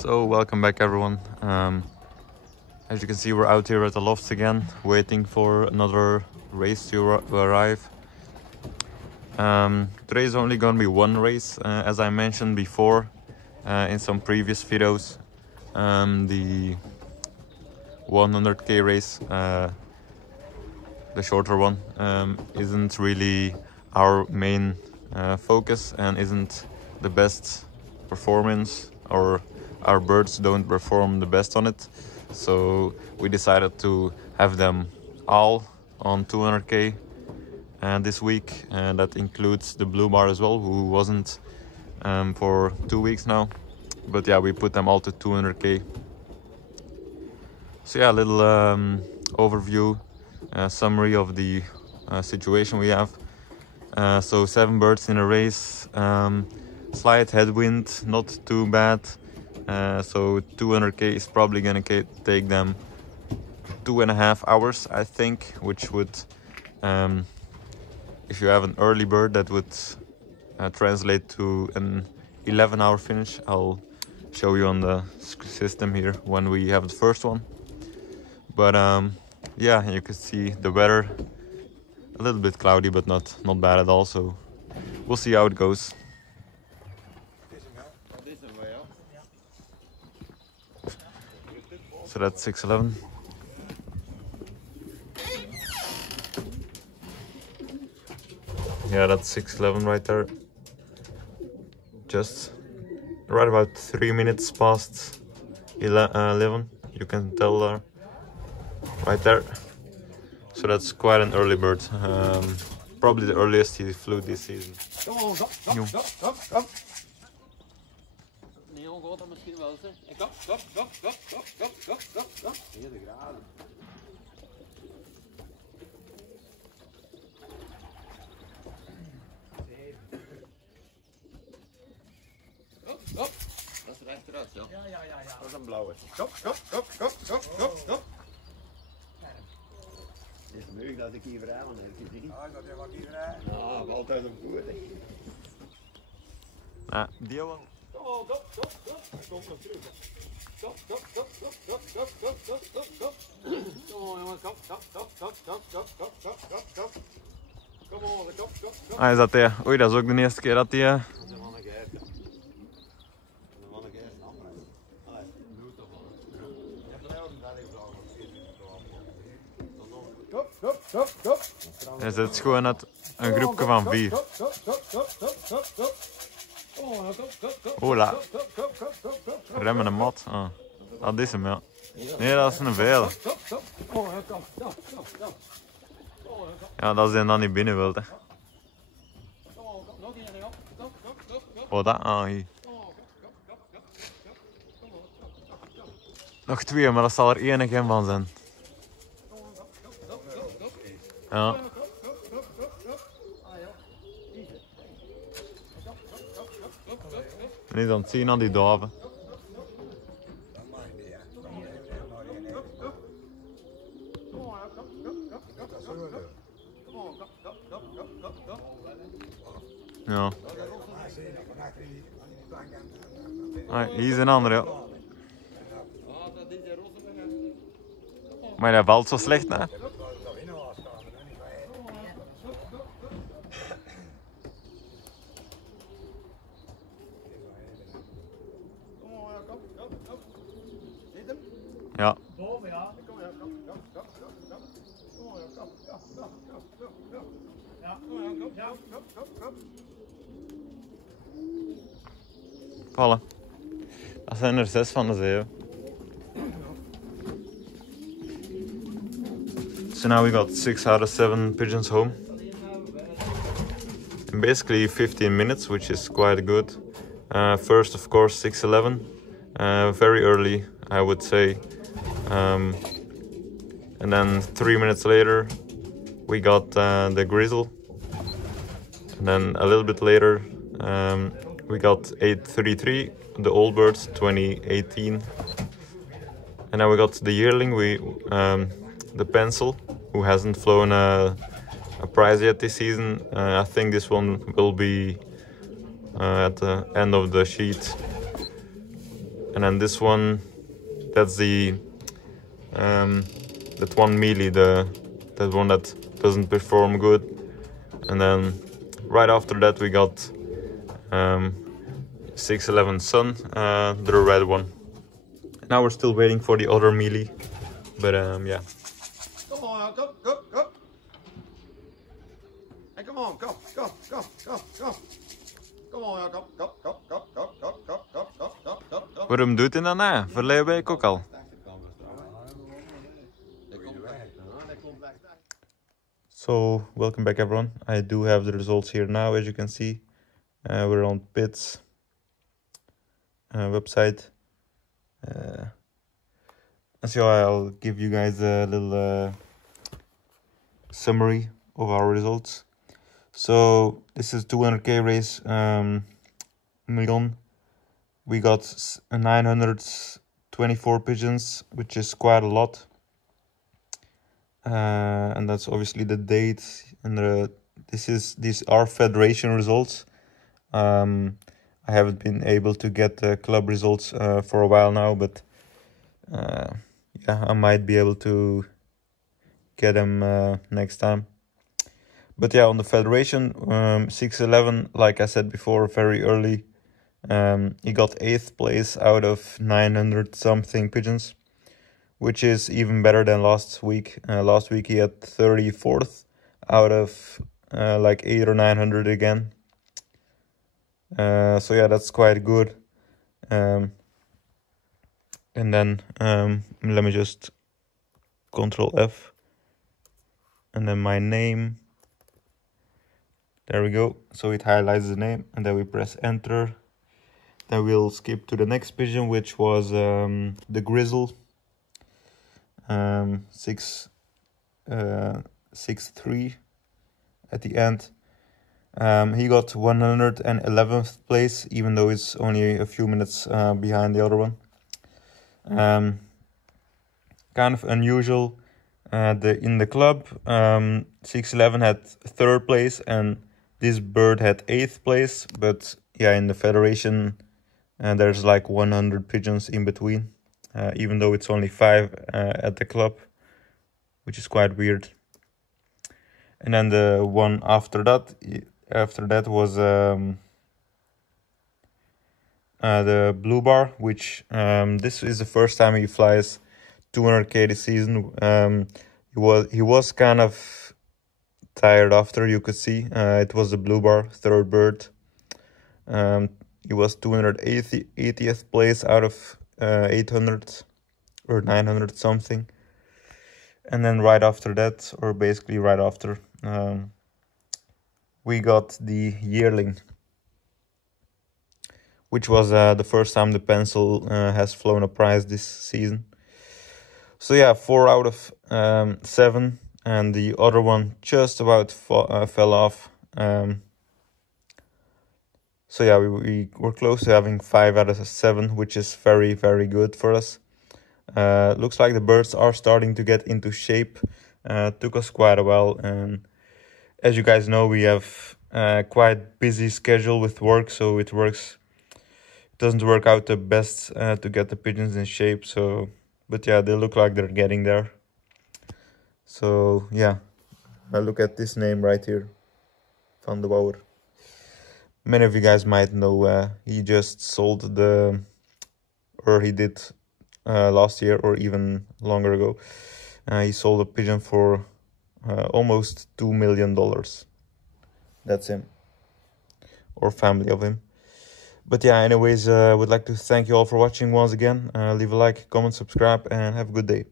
So welcome back everyone. As you can see, we're out here at the lofts again, waiting for another race to arrive. Today is only going to be one race, as I mentioned before in some previous videos. The 100k race, the shorter one, isn't really our main focus and isn't the best performance, or our birds don't perform the best on it. So we decided to have them all on 200k this week, and that includes the blue bar as well, who wasn't for 2 weeks now. But yeah, we put them all to 200k. So yeah, a little overview, summary of the situation we have. So 7 birds in a race, slight headwind, not too bad. So 200k is probably gonna take them 2.5 hours, I think, which would, if you have an early bird, that would translate to an 11-hour finish. I'll show you on the system here when we have the first one. But yeah, you can see the weather, a little bit cloudy, but not bad at all. So we'll see how it goes. So that's 611. Yeah, that's 611 right there. Just right about 3 minutes past 11. You can tell there, right there. So that's quite an early bird. Probably the earliest he flew this season. Kom on, kom. Neon gaat dan misschien wel eens. Kom. Hele graden. Op. Dat is rechteruit, zo. Ja. Dat is een blauwe. Kom. Het is moeilijk dat ik hier vrij, want dan heb je drie. Dat is wat hier vrij. Ja, altijd een voet. Ja, die wel. Kom. Kom nog terug. Kom. Kom jongen, kom. Kom. Ah, is dat hij? Oei, dat is ook de eerste keer dat hij... Hij zit gewoon uit een groepje van 4. Ola. Remmen een mat. Ah, dat is hem, ja. Nee, dat is een vele. Ja, dat is die dan niet binnen wilt, hè. Oh, dat? Ah, hier. Nog 2, maar dat zal er één van zijn. Ja. Niet aan het zien aan die duiven. Ja. Ah, hier is een andere, ja. Maar dat valt zo slecht, hè? Ja. Voilà. Dat zijn er 6 van de 7. So now we got 6 out of 7 pigeons home. In basically 15 minutes, which is quite good. First, of course, 611. Very early, I would say. And then 3 minutes later, we got the grizzle. And then a little bit later, we got 833, the old birds, 2018. And then we got the yearling, the pencil, who hasn't flown a prize yet this season. I think this one will be at the end of the sheet. And then this one, that's the that one mealy, that one that doesn't perform good. And then right after that we got 611 Sun, the red one. Now we're still waiting for the other mealy, but yeah. Come on, go, go, go. Hey, come on, go, go, go, go, go. Come on, go, go, go, go, go, go, go, go, go, go, go, go. Waarom doet hij dat nou? Verleden week ook al. So, welcome back everyone. I do have the results here now, as you can see. We're on Pit's website. So I'll give you guys a little summary of our results. So this is 200k race, million. We got 924 pigeons, which is quite a lot. And that's obviously the date, and these are federation results. I haven't been able to get the club results for a while now, but yeah, I might be able to get them next time. But yeah, on the federation, 611, like I said before, very early. He got 8th place out of 900 something pigeons, which is even better than last week. Last week he had 34th out of like 800 or 900 again. So yeah, that's quite good. And then let me just Control F, and then my name. There we go. So it highlights the name, and then we press enter. Then we'll skip to the next pigeon, which was the Grizzle. 6-3 at the end. He got 111th place, even though it's only a few minutes behind the other one. Kind of unusual. In the club, 611 had 3rd place, and this bird had 8th place. But yeah, in the federation, there's like 100 pigeons in between, even though it's only 5 at the club, which is quite weird. And then the one after that was the Blue Bar, which this is the first time he flies 200k this season. He was kind of tired after, you could see. It was the Blue Bar, 3rd bird. He was 280th place out of 800 or 900 something. And then right after that, or basically right after, we got the Yearling, which was the first time the pencil has flown a prize this season. So yeah, 4 out of 7, and the other one just about fell off. So yeah, we were close to having 5 out of 7, which is very, very good for us. Looks like the birds are starting to get into shape. Took us quite a while, and as you guys know, we have quite busy schedule with work, so it doesn't work out the best to get the pigeons in shape. So, but yeah, they look like they're getting there. So yeah, look at this name right here, Van de Bouwer. Many of you guys might know he just sold he did last year or even longer ago. He sold a pigeon for almost $2 million. That's him, or family of him. But yeah, anyways, would like to thank you all for watching once again. Leave a like, comment, subscribe, and have a good day.